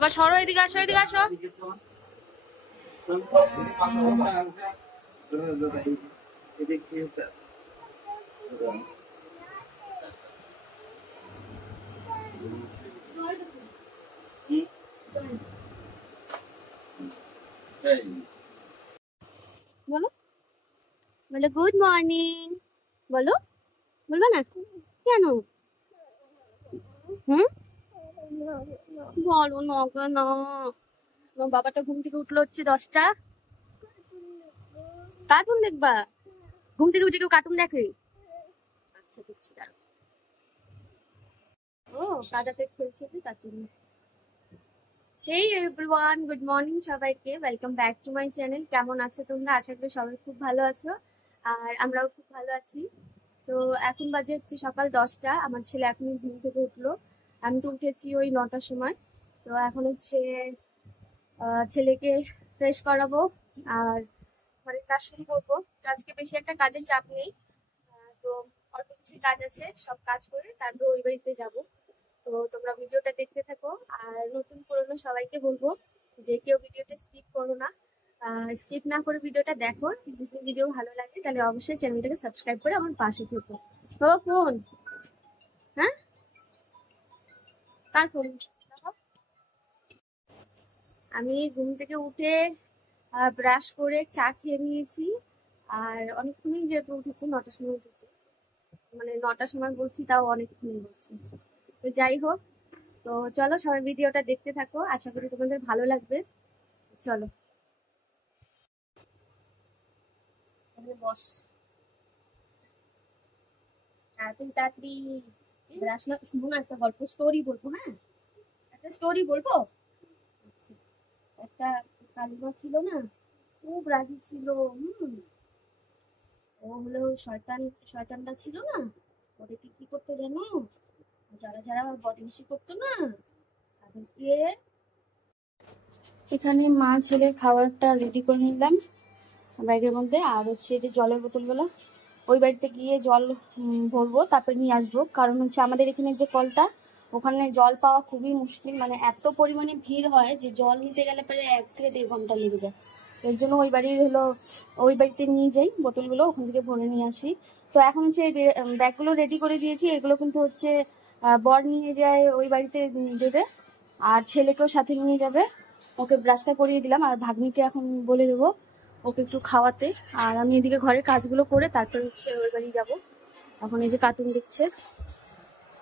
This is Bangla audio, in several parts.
আবার সরো, এদিকে আসো, এদিকে আসো। বলো, বলো গুড মর্নিং। বলো, বলবো না কেন? হুম, বলো না কেন? আমার বাবাটা ঘুম থেকে উঠলো হচ্ছে 10টা। কার্টুন দেখবা? ঘুম থেকে উঠে কেউ কার্টুন দেখে? আচ্ছা দেখছি, দাঁড়াও। ও, কাদাতে খেলছে তো তার জন্য। হেই এভরিওয়ান, গুড মর্নিং সবাইকে, welcome back to my channel. কেমন আছো তোমরা? আশা করি সবাই খুব ভালো আছো, আর আমরাও খুব ভালো আছি। তো এখন বাজে হচ্ছে সকাল 10টা। আমার ছেলে এখনই ঘুম থেকে উঠলো। আমি তো উঠেছি ওই 9টার সময়। তো এখন হচ্ছে ছেলেকে ফ্রেশ করাবো আর ঘরের কাজ শুরু করবো। তো আজকে বেশি একটা কাজের চাপ নেই। তো অল্প কিছু কাজ আছে, সব কাজ করে তারপর ওই বাড়িতে যাবো। তো তোমরা ভিডিওটা দেখতে থাকো, আর নতুন পুরনো সবাইকে বলবো যে কেউ ভিডিওটা স্কিপ করো না। স্কিপ না করে ভিডিওটা দেখো। যদি ভিডিও ভালো লাগে তাহলে অবশ্যই চ্যানেলটাকে সাবস্ক্রাইব করে আমার পাশে থেকো। তো ফোন, হ্যাঁ, কার ফোন? দেখো, আমি ঘুম থেকে উঠে ব্রাশ করে চা খেয়ে নিয়েছি। আর অনেকক্ষণই যেহেতু উঠেছি, 9টার সময় উঠেছি, মানে 9টার সময় বলছি তাও অনেকক্ষণই বলছি। তো যাই হোক, তো চলো সবাই ভিডিওটা দেখতে থাকো, আশা করি তোমাদের ভালো লাগবে। চলো, এখানে বস। তুই তাড়াতাড়ি ব্রাশ না, শুনো না, একটা গল্প স্টোরি বলবো, হ্যাঁ? একটা স্টোরি বলবো। আচ্ছা, একটা কালিমা ছিল না, খুব রাগী ছিল। হুম, ও হলো শয়তান। শয়তানটা ছিল না, ওদেরকে কি করতো জানো? যারা যারা বদমাইশি করতো না, তাদেরকে। এখানে মা ছেলের খাবারটা রেডি করে নিলাম ব্যাগের মধ্যে, আর হচ্ছে যে জলের বোতলগুলো ওই বাড়িতে গিয়ে জল ভরবো, তারপরে নিয়ে আসবো। কারণ হচ্ছে আমাদের এখানে যে কলটা, ওখানে জল পাওয়া খুবই মুশকিল, মানে এত পরিমাণে ভিড় হয় যে জল নিতে গেলে প্রায় 1 থেকে 1.5 ঘন্টা লেগে যায়। এর জন্য ওই বাড়ির হলো, ওই বাড়িতে নিয়ে যাই বোতলগুলো, ওখান থেকে ভরে নিয়ে আসি। তো এখন হচ্ছে ব্যাগগুলো রেডি করে দিয়েছি, এগুলো কিন্তু হচ্ছে বর নিয়ে যায় ওই বাড়িতে দেবে, আর ছেলেকেও সাথে নিয়ে যাবে। ওকে ব্রাশটা করিয়ে দিলাম, আর ভাগ্নিকে এখন বলে দেবো ওকে একটু খাওয়াতে। আর আমি এদিকে ঘরের কাজগুলো করে তারপর হচ্ছে ওই বাড়ি যাবো। এখন এই যে কার্টুন দেখছে,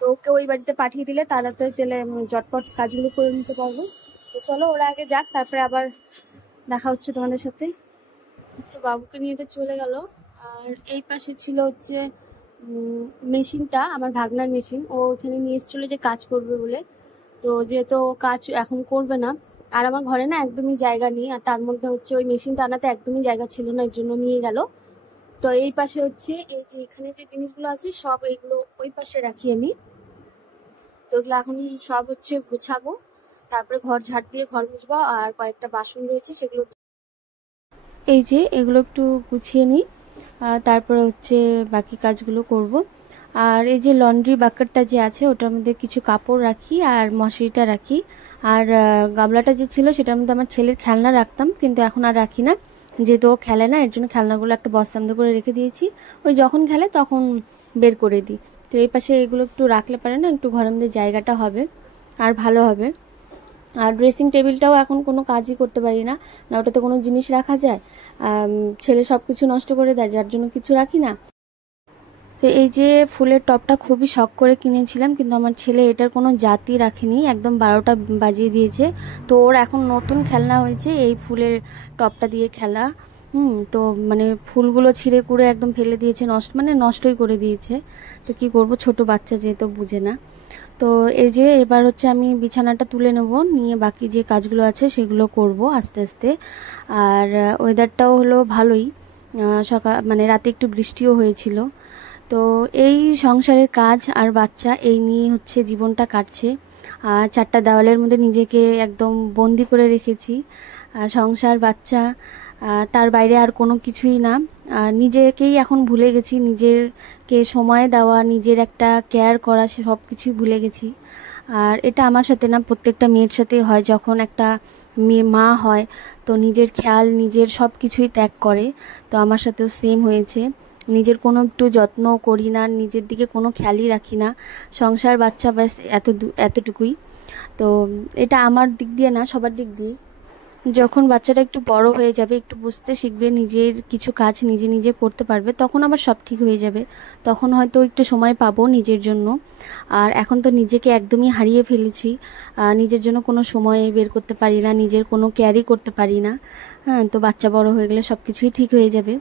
তো ওকে ওই বাড়িতে পাঠিয়ে দিলে তাড়াতাড়ি তেলে জটপট কাজগুলো করে নিতে পারবো। তো চলো ওরা আগে যাক, তারপরে আবার দেখা হচ্ছে তোমাদের সাথে। তো বাবুকে নিয়ে তো চলে গেল। আর এই পাশে ছিল হচ্ছে মেশিনটা, আমার ভাগনার মেশিন। ও ওখানে নিয়ে এসেছিলো যে কাজ করবে বলে। তো যেহেতু ও কাজ এখন করবে না, আর আমার ঘরে না একদমই জায়গা নেই, আর তার মধ্যে হচ্ছে ওই মেশিনটা আনাতে একদমই জায়গা ছিল না, এর জন্য নিয়ে গেল। তো এই পাশে হচ্ছে এই যে এখানে যে জিনিসগুলো আছে সব এইগুলো ওই পাশে রাখি আমি। তো এগুলো এখন সব হচ্ছে গুছাবো, তারপরে ঘর ঝাড় দিয়ে ঘর মুছবো, আর কয়েকটা বাসন রয়েছে সেগুলো এই যে এগুলো একটু গুছিয়ে নিই, তারপরে হচ্ছে বাকি কাজগুলো করব। আর এই যে লন্ড্রি বাকেটটা যে আছে ওটার মধ্যে কিছু কাপড় রাখি আর মশারিটা রাখি। আর গামলাটা যে ছিল সেটার মধ্যে আমার ছেলের খেলনা রাখতাম, কিন্তু এখন আর রাখি না, যেহেতু ও খেলে না, এর জন্য খেলনাগুলো একটা বস্তার মধ্যে করে রেখে দিয়েছি। ওই যখন খেলে তখন বের করে দিই। তো এই পাশে এগুলো একটু রাখলে পারে না, একটু ঘরের মধ্যে জায়গাটা হবে আর ভালো হবে। আর ড্রেসিং টেবিলটাও এখন কোনো কাজই করতে পারি না, না ওটাতে কোনো জিনিস রাখা যায়। ছেলে সব কিছু নষ্ট করে দেয়, যার জন্য কিছু রাখি না। তো এই যে ফুলের টপটা খুবই শখ করে কিনেছিলাম, কিন্তু আমার ছেলে এটার কোনো জাতি রাখেনি, একদম 12টা বাজিয়ে দিয়েছে। তো ওর এখন নতুন খেলনা হয়েছে এই ফুলের টপটা দিয়ে খেলা। তো মানে ফুলগুলো ছিঁড়ে কুড়ে একদম ফেলে দিয়েছে, মানে নষ্টই করে দিয়েছে। তো কি করব, ছোট বাচ্চা যেহেতু বুঝে না। তো এই যে এবার হচ্ছে আমি বিছানাটা তুলে নেব, নিয়ে বাকি যে কাজগুলো আছে সেগুলো করব আস্তে আস্তে। আর ওয়েদারটাও হলো ভালোই, সকাল মানে রাতে একটু বৃষ্টিও হয়েছিল। তো এই সংসারের কাজ আর বাচ্চা এই নিয়ে হচ্ছে জীবনটা কাটছে। আর 4টা দেওয়ালের মধ্যে নিজেকে একদম বন্দি করে রেখেছি। সংসার, বাচ্চা, তার বাইরে আর কোনো কিছুই না। নিজেকেই এখন ভুলে গেছি, নিজেরকে সময় দেওয়া, নিজের একটা কেয়ার করা, সে সব কিছুই ভুলে গেছি। আর এটা আমার সাথে না, প্রত্যেকটা মেয়ের সাথে হয়। যখন একটা মেয়ে মা হয় তো নিজের খেয়াল, নিজের সব কিছুই ত্যাগ করে। তো আমার সাথেও সেম হয়েছে। নিজের কোনো একটু যত্ন করি না, নিজের দিকে কোনো খেয়ালই রাখি না। সংসার, বাচ্চা, ব্যাস এতটুকুই। তো এটা আমার দিক দিয়ে না, সবার দিক দিয়ে। যখন বাচ্চাটা একটু বড় হয়ে যাবে, একটু বুঝতে শিখবে, নিজের কিছু কাজ নিজে নিজে করতে পারবে, তখন আবার সব ঠিক হয়ে যাবে। তখন হয়তো একটু সময় পাবো নিজের জন্য। আর এখন তো নিজেকে একদমই হারিয়ে ফেলেছি। নিজের জন্য কোনো সময় বের করতে পারি না, নিজের কোনো কেয়ারই করতে পারি না। হ্যাঁ, তো বাচ্চা বড় হয়ে গেলে সব কিছুই ঠিক হয়ে যাবে।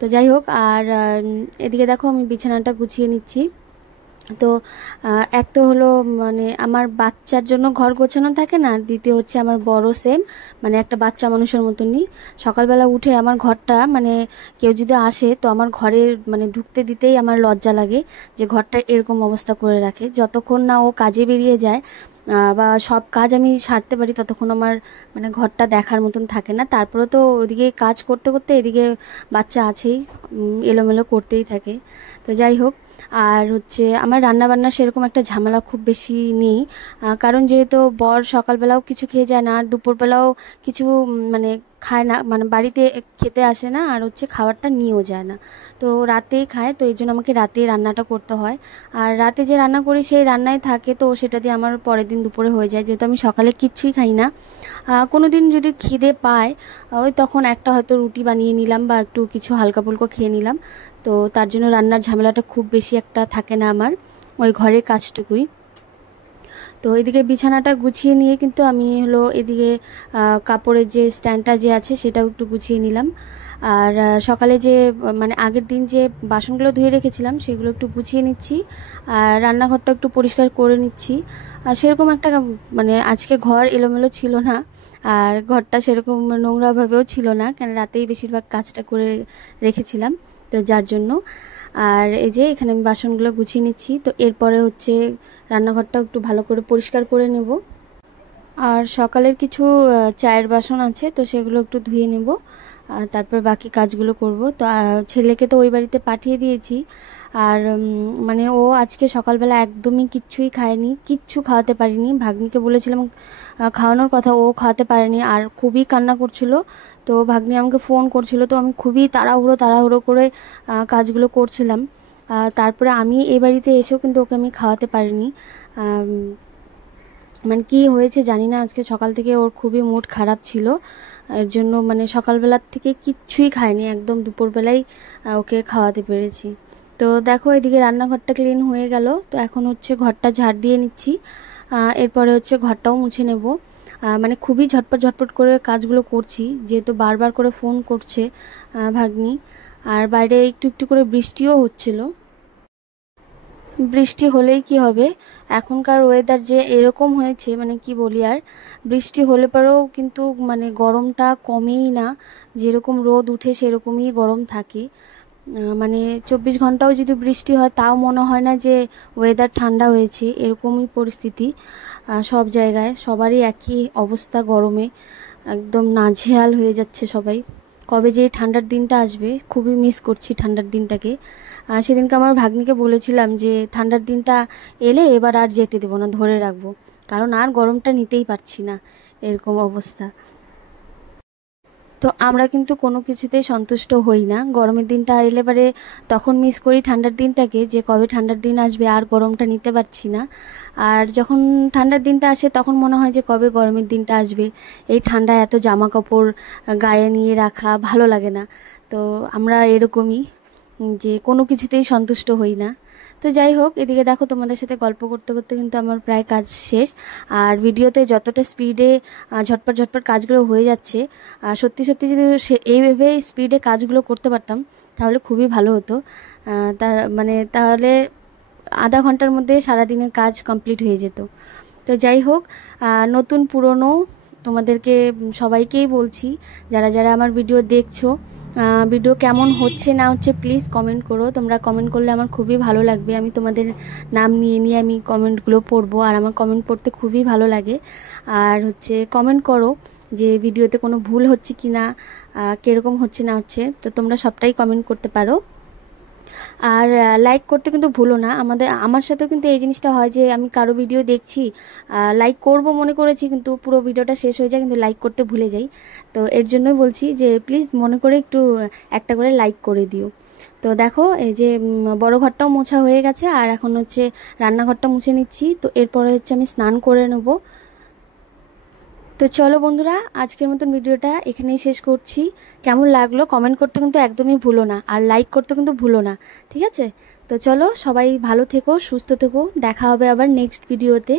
তো যাই হোক, আর এদিকে দেখো আমি বিছানাটা গুছিয়ে নিচ্ছি। তো এক তো হলো মানে আমার বাচ্চার জন্য ঘর গোছানো থাকে না, দ্বিতীয় হচ্ছে আমার বড় সেম, মানে একটা বাচ্চা মানুষের মতনই। সকালবেলা উঠে আমার ঘরটা মানে কেউ যদি আসে তো আমার ঘরের মানে ঢুকতে দিতেই আমার লজ্জা লাগে যে ঘরটা এরকম অবস্থা করে রাখে। যতক্ষণ না ও কাজে বেরিয়ে যায় বা সব কাজ আমি সারতে পারি, ততক্ষণ আমার মানে ঘরটা দেখার মতন থাকে না। তারপরে তো ওদিকে কাজ করতে করতে এদিকে বাচ্চা আছেই, এলোমেলো করতেই থাকে। তো যাই হোক, আর হচ্ছে আমার রান্না বান্না সেরকম একটা ঝামেলা খুব বেশি নেই। কারণ যেহেতু বর সকালবেলাও কিছু খেয়ে যায় না, আর দুপুরবেলাও কিছু মানে খায় না, মানে বাড়িতে খেতে আসে না, আর হচ্ছে খাবারটা নিয়েও যায় না, তো রাতেই খায়। তো এই জন্য আমাকে রাতেই রান্নাটা করতে হয়। আর রাতে যে রান্না করি সেই রান্নাই থাকে, তো সেটা দিয়ে আমার পরের দিন দুপুরে হয়ে যায়, যেহেতু আমি সকালে কিচ্ছুই খাই না। কোনো দিন যদি খিদে পায় ওই তখন একটা হয়তো রুটি বানিয়ে নিলাম বা একটু কিছু হালকা ফুলকো খেয়ে নিলাম। তো তার জন্য রান্নার ঝামেলাটা খুব বেশি একটা থাকে না আমার, ওই ঘরের কাজটুকুই। তো এদিকে বিছানাটা গুছিয়ে নিয়ে কিন্তু আমি হলো এদিকে কাপড়ের যে স্ট্যান্ডটা যে আছে সেটাও একটু গুছিয়ে নিলাম। আর সকালে যে মানে আগের দিন যে বাসনগুলো ধুয়ে রেখেছিলাম সেগুলো একটু গুছিয়ে নিচ্ছি, আর রান্নাঘরটা একটু পরিষ্কার করে নিচ্ছি। আর সেরকম একটা মানে আজকে ঘর এলোমেলো ছিল না, আর ঘরটা সেরকম নোংরাভাবেও ছিল না, কেন রাতেই বেশিরভাগ কাজটা করে রেখেছিলাম, তো যার জন্য। আর এই যে এখানে আমি বাসনগুলো গুছিয়ে নিচ্ছি। তো এরপরে হচ্ছে রান্নাঘরটাও একটু ভালো করে পরিষ্কার করে নেব। আর সকালের কিছু চায়ের বাসন আছে, তো সেগুলো একটু ধুয়ে নেব, তারপর বাকি কাজগুলো করব। তো ছেলেকে তো ওই বাড়িতে পাঠিয়ে দিয়েছি। আর মানে ও আজকে সকালবেলা একদমই কিচ্ছুই খায়নি, কিচ্ছু খাওয়াতে পারিনি। ভাগ্নিকে বলেছিলাম খাওয়ানোর কথা, ও খাওয়াতে পারেনি, আর খুবই কান্না করছিল। তো ভাগ্নি আমাকে ফোন করছিল, তো আমি খুবই তাড়াহুড়ো তাড়াহুড়ো করে কাজগুলো করছিলাম। তারপরে আমি এই বাড়িতে এসেও কিন্তু ওকে আমি খাওয়াতে পারিনি। মানে কি হয়েছে জানি না, আজকে সকাল থেকে ওর খুবই মুড খারাপ ছিল। এর জন্য মানে সকালবেলার থেকে কিচ্ছুই খায়নি, একদম দুপুরবেলায় ওকে খাওয়াতে পেরেছি। তো দেখো এদিকে রান্নাঘরটা ক্লিন হয়ে গেল। তো এখন হচ্ছে ঘরটা ঝাড় দিয়ে নিচ্ছি, এরপরে হচ্ছে ঘরটাও মুছে নেব। মানে খুবই ঝটপট ঝটপট করে কাজগুলো করছি, যেহেতু বারবার করে ফোন করছে ভাগ্নি। আর বাইরে একটু একটু করে বৃষ্টিও হচ্ছিল। বৃষ্টি হলেই কি হবে, এখনকার ওয়েদার যে এরকম হয়েছে মানে কি বলি আর। বৃষ্টি হলে পরেও কিন্তু মানে গরমটা কমেই না, যেরকম রোদ উঠে সেরকমই গরম থাকে। মানে 24 ঘন্টাও যদি বৃষ্টি হয় তাও মনে হয় না যে ওয়েদার ঠান্ডা হয়েছে, এরকমই পরিস্থিতি সব জায়গায়। সবারই একই অবস্থা, গরমে একদম নাজেহাল হয়ে যাচ্ছে সবাই। কবে যে ঠান্ডার দিনটা আসবে, খুবই মিস করছি ঠান্ডার দিনটাকে। সেদিনকে আমার ভাগ্নিকে বলেছিলাম যে ঠান্ডার দিনটা এলে এবার আর যেতে দেবো না, ধরে রাখবো, কারণ আর গরমটা নিতেই পারছি না, এরকম অবস্থা। তো আমরা কিন্তু কোনো কিছুতেই সন্তুষ্ট হই না, গরমের দিনটা এলে পরে তখন মিস করি ঠান্ডার দিনটাকে, যে কবে ঠান্ডার দিন আসবে, আর গরমটা নিতে পারছি না। আর যখন ঠান্ডার দিনটা আসে তখন মনে হয় যে কবে গরমের দিনটা আসবে, এই ঠান্ডায় এত জামা কাপড় গায়ে নিয়ে রাখা ভালো লাগে না। তো আমরা এরকমই, যে কোনো কিছুতেই সন্তুষ্ট হই না। তো যাই হোক, এদিকে দেখো তোমাদের সাথে গল্প করতে করতে কিন্তু আমার প্রায় কাজ শেষ। আর ভিডিওতে যতটা স্পিডে ঝটপট ঝটপট কাজগুলো হয়ে যাচ্ছে, সত্যি সত্যি যদি এইভাবে স্পিডে কাজগুলো করতে পারতাম তাহলে খুবই ভালো হতো। তা মানে তাহলে আধা ঘন্টার মধ্যে সারাদিনের কাজ কমপ্লিট হয়ে যেত। তো যাই হোক, নতুন পুরনো তোমাদেরকে সবাইকেই বলছি, যারা যারা আমার ভিডিও দেখছো, ভিডিও কেমন হচ্ছে না হচ্ছে প্লিজ কমেন্ট করো। তোমরা কমেন্ট করলে আমার খুবই ভালো লাগবে, আমি তোমাদের নাম নিয়ে নিয়ে আমি কমেন্টগুলো পড়বো, আর আমার কমেন্ট পড়তে খুবই ভালো লাগে। আর হচ্ছে কমেন্ট করো যে ভিডিওতে কোনো ভুল হচ্ছে কি না, কীরকম হচ্ছে না হচ্ছে, তো তোমরা সবটাই কমেন্ট করতে পারো। আর লাইক করতে কিন্তু ভুলো না। আমার সাথেও কিন্তু এই জিনিসটা হয় যে আমি কারো ভিডিও দেখছি, লাইক করব মনে করেছি, কিন্তু পুরো ভিডিওটা শেষ হয়ে যায় কিন্তু লাইক করতে ভুলে যাই। তো এর জন্যই বলছি যে প্লিজ মনে করে একটু একটা করে লাইক করে দিও। তো দেখো এই যে বড় ঘরটাও মোছা হয়ে গেছে, আর এখন হচ্ছে রান্নাঘরটা মুছে নিচ্ছি। তো এরপরে হচ্ছে আমি স্নান করে নেব। তো চলো বন্ধুরা, আজকের মতন ভিডিওটা এখানেই শেষ করছি। কেমন লাগলো কমেন্ট করতে কিন্তু একদমই ভুলো না, আর লাইক করতে কিন্তু ভুলো না, ঠিক আছে? তো চলো, সবাই ভালো থেকো, সুস্থ থেকো, দেখা হবে আবার নেক্সট ভিডিওতে।